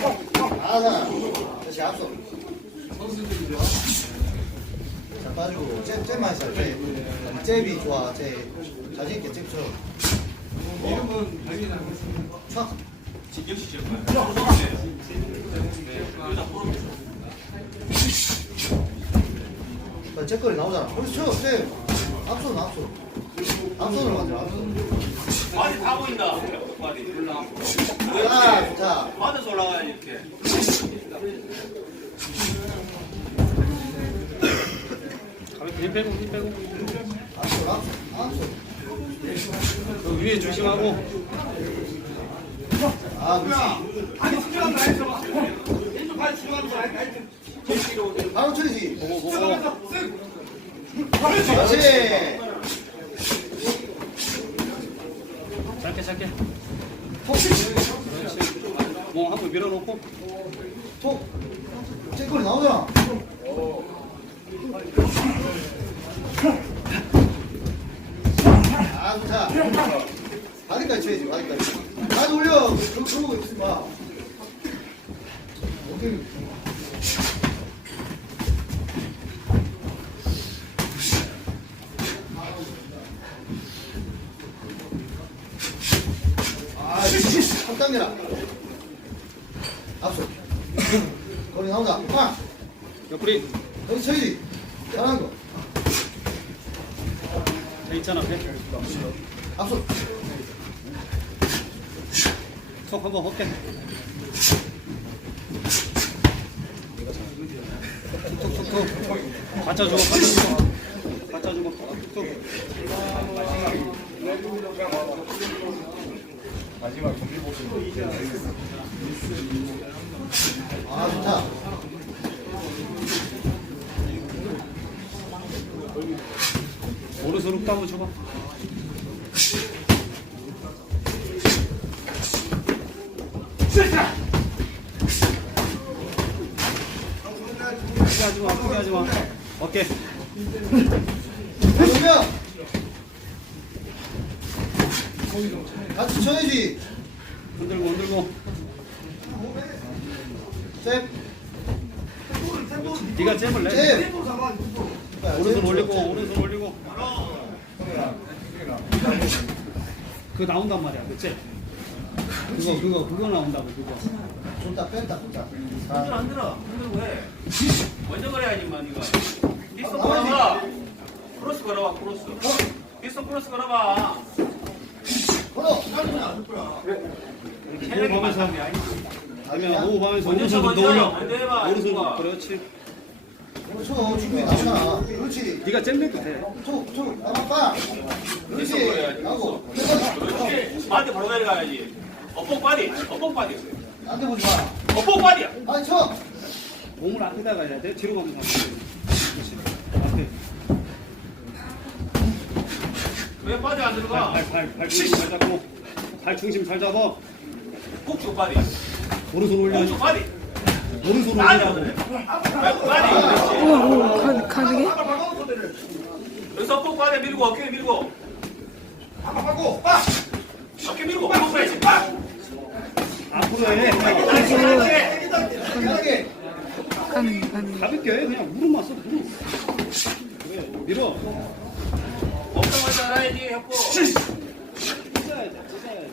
아나. 다시 앞서. 자, 빠지고. 잽, 잽 많이 써. 잽. 잽이 좋아. 잽. 자신있게 잽 쳐. 촥. 자, 잽거리 나오잖아. 그렇지, 쳐. 잽. 앞손, 앞손. 앞손으로 가자, 앞손. 보인다. 바디. 아, 좋다. 바디에서 올라가 이렇게. 힘 빼고 힘 빼고. 앞손. 그 위에 조심하고 아, 그렇지. 바로 처리지. 보고 보고 그렇지. 짧게 짧게 톡. 몸 한번 밀어놓고 톡. 잭거리 나오잖아. 아, 좋다. 바디까지 쳐야지, 바디까지. 바디 올려. 그러- 그러고 있지 마. 어떻게. 단계라. 앞서. 거기 나온다. 빵! 옆구리 여기 쳐야지. 잘하는 거. 자 있잖아 배. 앞서. 턱 한번 헛게 툭툭툭툭 받쳐주고 받쳐주고 받쳐주고 툭툭 아, 좋다. 오른손 훅 따고 줘봐 크게 하지마 크게 하지마 어깨 그러면 같이 쳐야지. 흔들고 흔들고 잽, 네가 잽을 내 잽. 오른손 올리고 오른손 올리고 그거 나온단 말이야 그치? 그거 그거 그거 나온다고 그거 좋다, 뺐다, 좋다. 흔들어 아, 흔들어. 흔들고 해. 먼저 그래야지 만 이거. 디스코 걸어봐. 크로스 걸어봐 크로스. 디스코 크로스 걸어봐. 걸어. 체력이 많다는 게 아니야. 호흡 하면서 먼저 쳐, 오른손 더 먼저. 올려 먼저 해봐, 오른손 이거. 그렇지 그렇죠. 충분히 나오잖아. 그렇지. 네가 잼내도 돼 톡, 톡, 나가봐. 그렇지. 하고. 그렇지. 바디 바로 내려가야지. 어뽕 바디. 어뽕 바디. 안돼 보지 마. 어뽕 바디야. 아니, 쳐. 몸을 앞에다가 해야 돼 뒤로 가면 안 돼. 그렇지 앞에 왜 바디 안 들어가? 발발발 중심 잘 잡고 발 중심 잘 잡아 바디. 오른손 올려 바디. 오른손. 그렇지. 우와, 우와, 가, 가능해? 여기서 바디 밀고 어깨 밀고. 어깨 밀고. 어뽕 바디. 앞으로 해. 편하게. 가능해. 가볍게 해 그냥 무릎만 써 무릎 그래 밀어 어깨 먼저 알아야지 협부. 찢어야 돼 찢어야 돼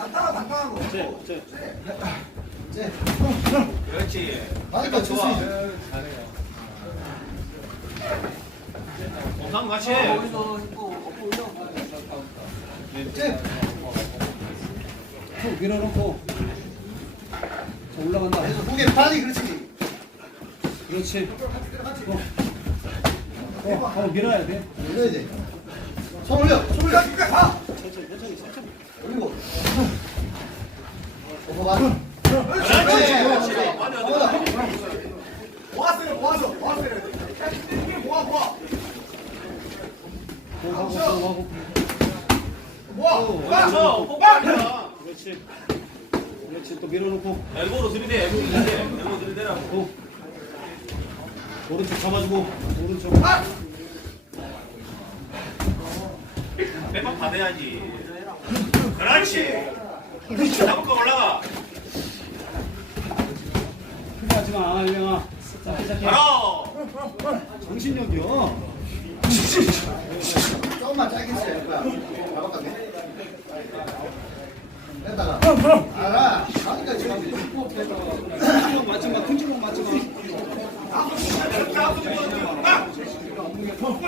간단하 간단한 거 쟤, 쟤. 잽. 그렇지. 바디까지 칠수 좋아. 있어. 동상 같이. 잽. 툭 밀어놓고 자 올라간다 그래서 무게 바디 그렇지. 그렇지 어. 한번 밀어야 돼. 올려야 돼. 손 올려. 손 올려. 가. 올리고. 오버 봐. 그렇지 그렇지 어머나. 모았어요, 모아서, 모았어요. 이게 모아, 모아. 하고 하고 모아, 모아. 그렇죠 폭발이야 그렇지. 그렇지 또 밀어놓고 엘보로 들이대 엘보 들이대 엘보 들이대라고 또 오른쪽 잡아주고 오른쪽. 빼박 받아야지 그렇지 잡을 거 올라가 크게 하지 마, 일명아. 짧게 짧게. 바로 정신력이요. 조금만. 가볼까? 뺐다가. 알아. 가니까 지금. 큰 맞지 마, 큰 주먹 맞지 마.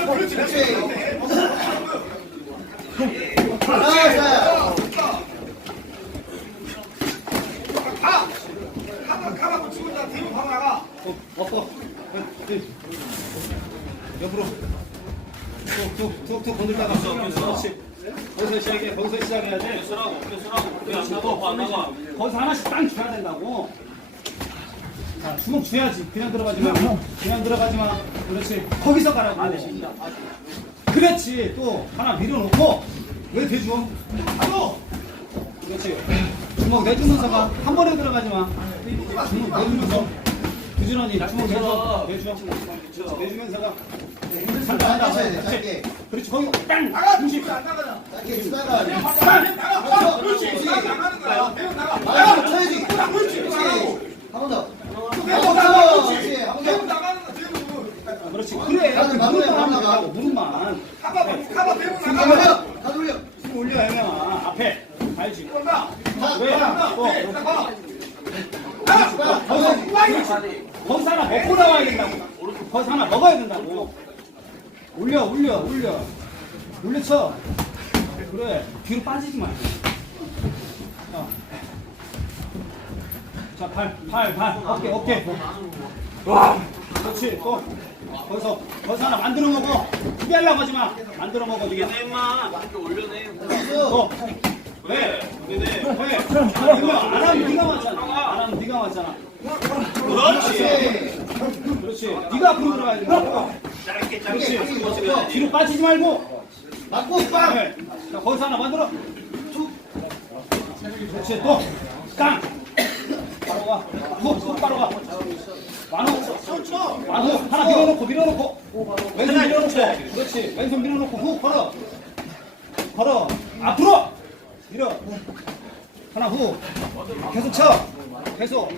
그렇지. 알아. 가만 치고 있다. 뒤로 바로 나가. 어, 엎어. 네. 옆으로. 툭, 툭, 툭 건들다가. 그렇지. 거기서 시작해, 거기서 시작해야 돼. 안 나가 거기서 하나씩 땅 줘야 된다고. 자, 주먹 줘야지. 그냥 들어가지 마. 그냥 들어가지 마. 그렇지. 거기서 가라고. 그렇지. 또 하나 밀어놓고. 왜 대줘? 바로. 그렇지. 주먹 내주면서 가. 한 번에 들어가지 마. 내주면서. 부지런히 주먹 내줘. 내줘. 내주면서 가. 잠깐 짧게 쳐야 돼. 짧게. 그렇지. 거기 땅. 나가. 중심. 안 나가냐. 짧게 치다가. 나가, 나가. 그렇지. 그렇지. 나가는 거야. 대로 나가. 나가. 쳐야지. 그렇지. 그렇지. 한번 더. 한 나가. 그렇지. 더. 나가는 거, 대로. 그렇지. 그래. 나는 무릎만 나가. 무릎만. 가봐, 가봐, 다 나가. 다 올려. 힘 올려 애매야 앞에 알지 온다. 왜? 온다. 어, 네, 거기서 하나 먹고 나와야 된다고 거기서 하나 먹어야 된다고 올려 올려 올려 올려쳐 그래 뒤로 빠지지 말고 자팔팔팔 어깨 어깨 와 그렇지 또 거기서 거기서 하나 만들어 먹어 두개 하려고 하지 마 만들어 먹어 이게 내 임마 올려내 또 왜? 왜? 왜? 그거 안 하면 네가 맞잖아. 안 하면 네가 맞잖아. 그렇지 그렇지. 네가 앞으로 들어가야 된다고. 짧게 그렇지. 짧게 뒤로 빠지지 말고. 맞고 빵. 네. 자, 거기서 하나 만들어. 툭. 그렇지. 또. 깡. 바로 가. 훅. 훅 바로 가. 완호. 완호. 하나 밀어놓고 밀어놓고. 왼손 밀어놓고. 그렇지. 왼손 밀어놓고 훅 걸어. 걸어. 앞으로. 밀어. 하나 후. 계속 쳐. 계속.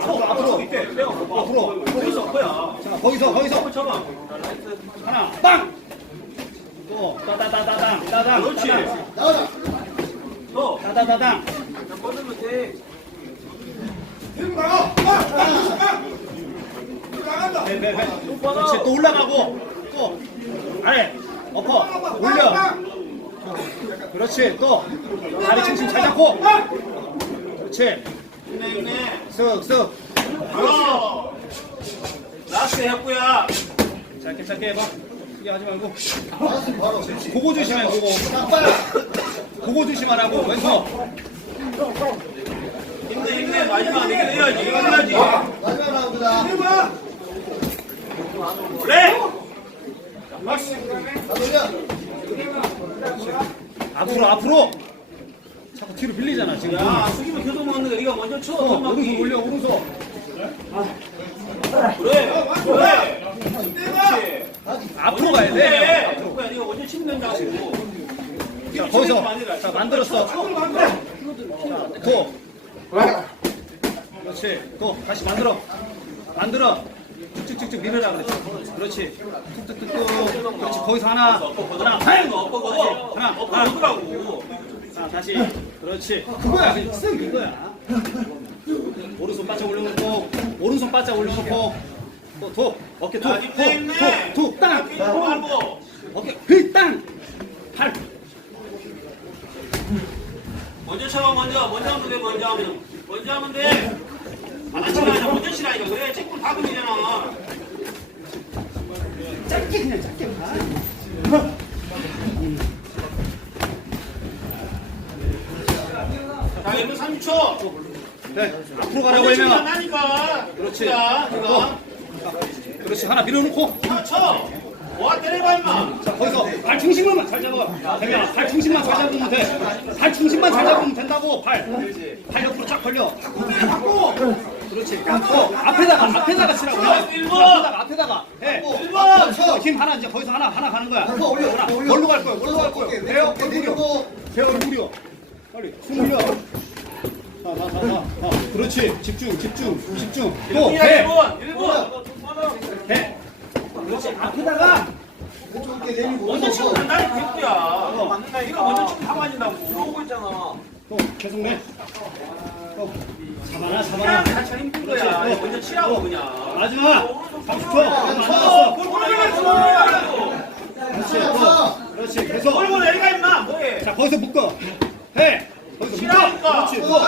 앞으로 앞으로. 앞으로. 거기서 뭐야 자 거기서 거기서 쳐봐 하나 빵. 또 따다다다당 따당. 그렇지. 나가자. 너 따다다당. 뻗으면 돼 대로 나가. 가. 나간다. 네 네 네. 그렇지 또 올라가고 또 아래 엎어 올려. 그렇지 또 다리 중심 잘 잡고. 그렇지 힘내 힘내 쓱쓱. 바로 라스트 했고야 짧게 짧게 해봐. 크게 하지 말고. 고고 조심해 고고. 깜빡. 고고 조심하라고 왼손. 힘내 힘내 마지막 이거 해야지 마지막 라운드다. 그래. 앞으로 앞으로. 자꾸 뒤로 빌리잖아 지금. 야 숙이면 계속 먹는 거 네가 먼저 쳐 어, 손 오른손. 올려 오른손. 그래 그래 그렇지 앞으로 가야 돼. 그래. 그거야 네가 먼저 치면 된다고 자, 거기서 자 만들었어. 자, 도. 그렇지. 또 다시 만들어. 만들어. 쭉쭉쭉쭉 밀으라 그렇지. 그렇지. 툭툭툭툭. 그렇지. 거기서 하나. 하나. 타임 엎어거든 하나. 엎어거더라고 자 다시. 그렇지. 그거야. 쓱 이거야. 오른손 바짝 올려놓고 오른손 바짝 올려놓고 또 도. 어깨 도. 야 힘내 힘내 도. 도. 땅. 도 말고 어깨 휘 땅. 팔. 먼저 쳐봐 먼저 먼저 하면 돼 먼저 하면 먼저 하면 돼 하나 치라니까 먼저 치라니까 그래 체크를 다 걸리잖아 짧게. 짧게 그냥 짧게 가. 자 1분 30초 네. 앞으로 가라고. 나니까 그렇지. 자 이거 그렇지. 하나 밀어놓고. 쳐 뭐가 때려봐 임마 자, 거기서 발 중심만 잘 잡아. 대명아, 발 중심만 잘 잡으면 돼. 발 중심만 잘 잡으면 된다고. 발. 발 옆으로 쫙 벌려. 갖고. 그렇지. 갖고. 앞에다가, 앞에다가 치라고. 앞에다가, 앞에다가. 해. 일번. 어, 힘 하나, 이제 거기서 하나, 하나 가는 거야. 하나 올려, 하나. 올려. 뭘로 갈 거야? 뭘로 갈 거야? 얼굴이요. 내리고. 배워, 얼굴이요. 빨리. 숨 흘려. 자, 자, 자, 자. 자, 그렇지. 집중, 집중, 집중. 또, 1분이야 해. 1분 1분 해. 그렇지. 앞에다가. 이렇게 내리고. 먼저 치고 난다니 백구야 이거 먼저 치고 다 맞는다고 그러고 있잖아 또, 계속 내. 또. 그냥 잡아놔. 같이 힘든 거야 그렇지. 먼저 치라고 그냥 마지막 30초 얼마 안 어, 남았어 골고 내려가 그렇지 또 그렇지 계속 골고 내려가 임마 뭐해 자 거기서 묶어 해 거기서 묶어 치라니까. 그렇지 또